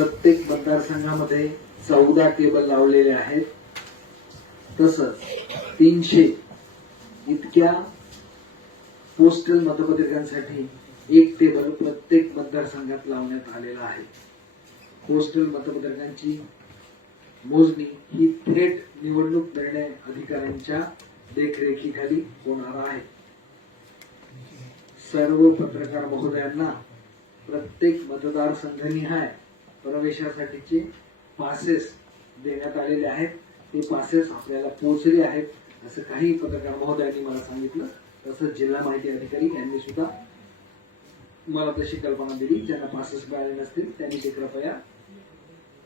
प्रत्येक मतदारसंघामध्ये चौदा टेबल लावलेले आहेत तसंच तीनशे इतक्या पोस्टल मतपत्रिकांसाठी एक टेबल प्रत्येक मतदारसंघात लावण्यात आलेला आहे पोस्टल मतपत्रिकांची मोजणी ही थेट निवडणूक निर्णय अधिकाऱ्यांच्या देखरेखीखाली होणार आहे सर्व पत्रकार महोदयांना प्रत्येक मतदारसंघनिहाय प्रवेशासाठीचे पासेस देण्यात आलेले आहेत ते पासेस आपल्याला पोहोचले आहेत असं काही पत्रकार महोदयांनी मला सांगितलं तसंच जिल्हा माहिती अधिकारी यांनी सुद्धा मला तशी कल्पना दिली ज्यांना पासेस मिळाले नसतील त्यांनी ते कृपया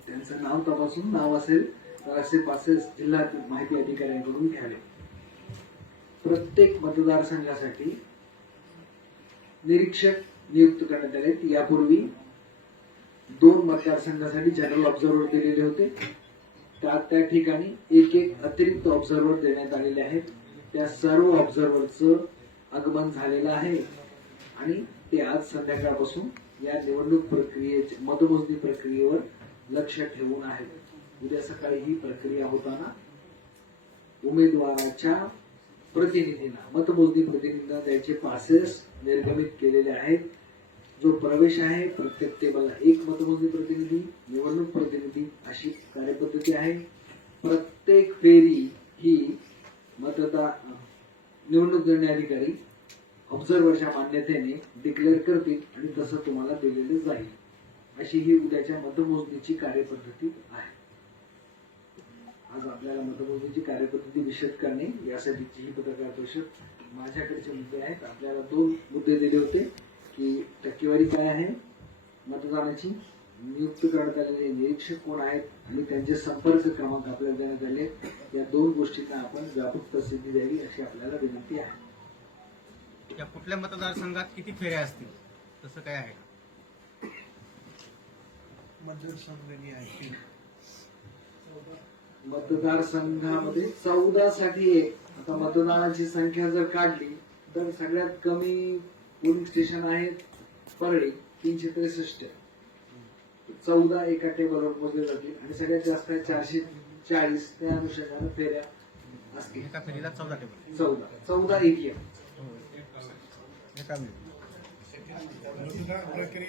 त्यांचं नाव तपासून नाव असेल तर असे पासेस जिल्हा माहिती अधिकाऱ्यांकडून घ्यावे प्रत्येक मतदारसंघासाठी निरीक्षक नियुक्त करण्यात आले यापूर्वी दोन मतदारसंघासाठी जनरल ऑब्झर्वर दिलेले होते त्या त्या ठिकाणी एक एक अतिरिक्त ऑब्झर्वर देण्यात आलेले आहेत त्या सर्व ऑब्झर्वरचं आगमन झालेलं आहे आणि ते आज संध्याकाळपासून या निवडणूक प्रक्रिये मतमोजणी प्रक्रियेवर लक्ष ठेवून आहेत उद्या सकाळी ही प्रक्रिया होताना उमेदवाराच्या प्रतिनिधींना मतमोजणी प्रतिनिधींना त्यांचे पासेस निर्गमित केलेले आहेत जो प्रवेश आहे प्रत्येक टेबलला एक मतमोजणी प्रतिनिधी निवडणूक प्रतिनिधी अशी कार्यपद्धती आहे प्रत्येक फेरी ही मतदार निवडणूक निर्णय अधिकारी ऑब्झर्वरच्या मान्यतेने डिक्लेअर करतील आणि तसं तुम्हाला दिलेलं जाईल अशी ही उद्याच्या मतमोजणीची कार्यपद्धती आहे आज आपल्याला मतमोजणीची कार्यपद्धती विषद करणे यासाठीची ही पत्रकार परिषद माझ्याकडचे मुद्दे आहेत आपल्याला दोन मुद्दे दिले होते की टक्केवारी काय आहे मतदानाची नियुक्त करण्यात आलेले निरीक्षक कोण आहेत आणि त्यांचे संपर्क क्रमांक आपल्याला देण्यात आले या दोन गोष्टींना आपण व्यापक प्रसिद्धी द्यावी अशी आपल्याला विनंती आहे या कुठल्या मतदारसंघात किती फेऱ्या असतील तसं काय आहे आहे मतदारसंघामध्ये चौदा साठी एक आता मतदानाची संख्या जर काढली तर सगळ्यात कमी पोलिंग स्टेशन आहेत परळी तीनशे त्रेसष्ट चौदा एका टेबलवर मोजले जातील आणि सगळ्यात जास्त आहे चारशे चाळीस त्या अनुषंगाने फेऱ्या असतील एका फेरीला चौदा टेबल चौदा चौदा एक प्रक्रिया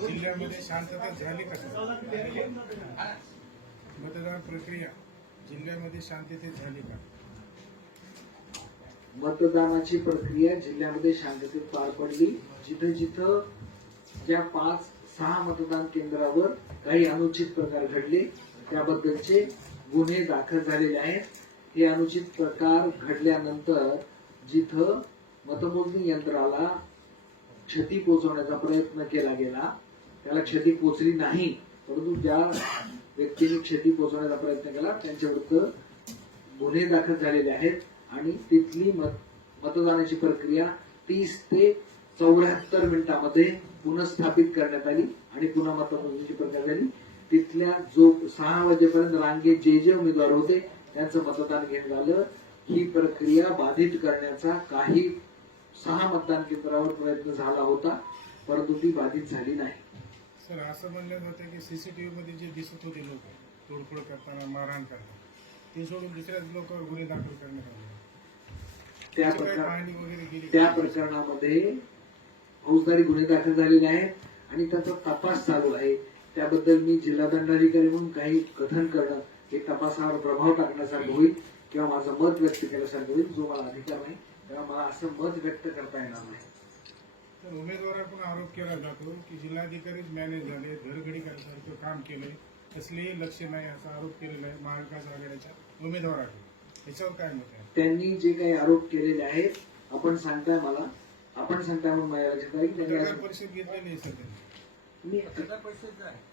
जिल्ह्यामध्ये शांतता झाली का मतदान प्रक्रिया जिल्ह्यामध्ये शांततेत झाली का मतदानाची प्रक्रिया जिल्ह्यामध्ये शांततेत पार पडली जिथं जिथं ज्या पाच सहा मतदान केंद्रावर काही अनुचित प्रकार घडले त्याबद्दलचे गुन्हे दाखल झालेले आहेत हे अनुचित प्रकार घडल्यानंतर जिथं मतमोजणी यंत्राला क्षती पोहोचवण्याचा प्रयत्न केला गेला त्याला क्षती पोचली नाही परंतु ज्या व्यक्तीने क्षती पोहोचवण्याचा प्रयत्न केला त्यांच्याविरुद्ध गुन्हे दाखल झालेले आहेत आणि तिथली मत मतदानाची प्रक्रिया तीस ते चौऱ्याहत्तर मिनिटांमध्ये पुनर्स्थापित करण्यात आली आणि पुन्हा मतमोजणीची प्रक्रिया झाली तिथल्या जो सहा वाजेपर्यंत रांगेत जे जे उमेदवार होते त्यांचं मतदान घेण्यात झालं ही प्रक्रिया बाधित करण्याचा काही सहा मतदान केंद्रावर प्रयत्न झाला होता परंतु ती बाधित झाली नाही सर असं म्हणलं जातं की सीसीटीव्ही मध्ये जे दिसत होते लोक तोडफोड करताना मारहाण करताना ते सोडून दुसऱ्याच लोकांवर गुन्हे दाखल करण्यात आले त्या त्या प्रकरणामध्ये फौजदारी गुन्हे दाखल झालेले आहेत आणि त्याचा तपास चालू आहे त्याबद्दल मी जिल्हा दंडाधिकारी म्हणून काही कथन करणं हे तपासावर प्रभाव टाकण्यासाठी होईल किंवा माझं मत व्यक्त केल्यासारखं होईल जो मला अधिकार नाही तेव्हा मला असं मत व्यक्त करता येणार नाही तर पण आरोप केला जातो की जिल्हाधिकारीच मॅनेज झाले घरघडी करण्यासारखं काम केलंय कसलेही लक्ष नाही असा आरोप केलेला आहे महाविकास आघाडीच्या उमेदवाराकडून त्यांनी जे काही आरोप केलेले आहेत आपण सांगताय मला आपण सांगताय म्हणून माझ्या लक्षात आहे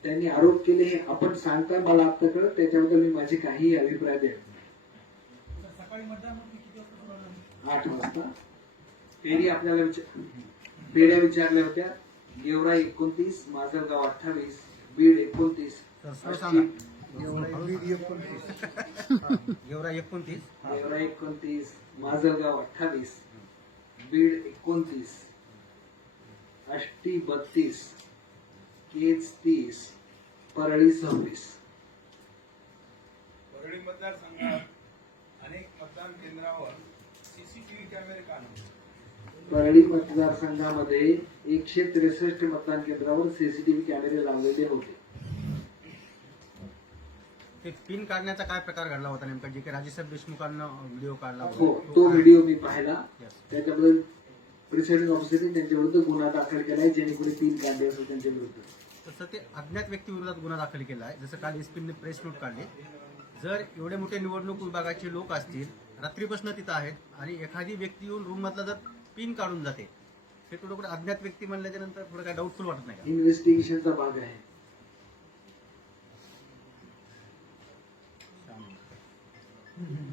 त्यांनी आरोप- केले हे आपण सांगताय मला आता त्याच्याबद्दल मी माझे काही अभिप्राय देत नाही. आठ वाजता फेरी आपल्याला विचार पेढ्या विचारल्या होत्या गेवरा एकोणतीस माजलगाव अठ्ठावीस बीड एकोणतीस गेवरा एकोणतीस गेवरा एकोणतीस अठ्ठावीस बीड एकोणतीस अष्टी बत्तीस केज तीस परळी सव्वीस परळी मतदारसंघात अनेक मतदान केंद्रावर सीसीटीव्ही कॅमेरे काढले परळी मतदारसंघामध्ये एकशे त्रेसष्ट मतदान केंद्रावर सीसीटीव्ही कॅमेरे लावलेले होते ते पिन काढण्याचा काय प्रकार घडला होता नेमका जे काही राजेसाहेब देशमुखांना व्हिडिओ काढला होता हो, तो व्हिडिओ मी पाहिला त्याच्याबद्दल प्रिसाइडिंग ऑफिसरने विरुद्ध गुन्हा दाखल केला आहे ज्यांनी काढले असेल त्यांच्या विरुद्ध तसं ते अज्ञात व्यक्ती विरोधात गुन्हा दाखल केला आहे जसं काल एसपीने प्रेस नोट काढली जर एवढे मोठे निवडणूक विभागाचे लोक असतील रात्रीपासून तिथं आहेत आणि एखादी व्यक्ती येऊन रूम मधला जर पिन काढून जाते ते थोडं अज्ञात व्यक्ती म्हणल्याच्या नंतर थोडं काय डाऊटफुल वाटत नाही इन्व्हेस्टिगेशनचा भाग आहे Mm-hmm.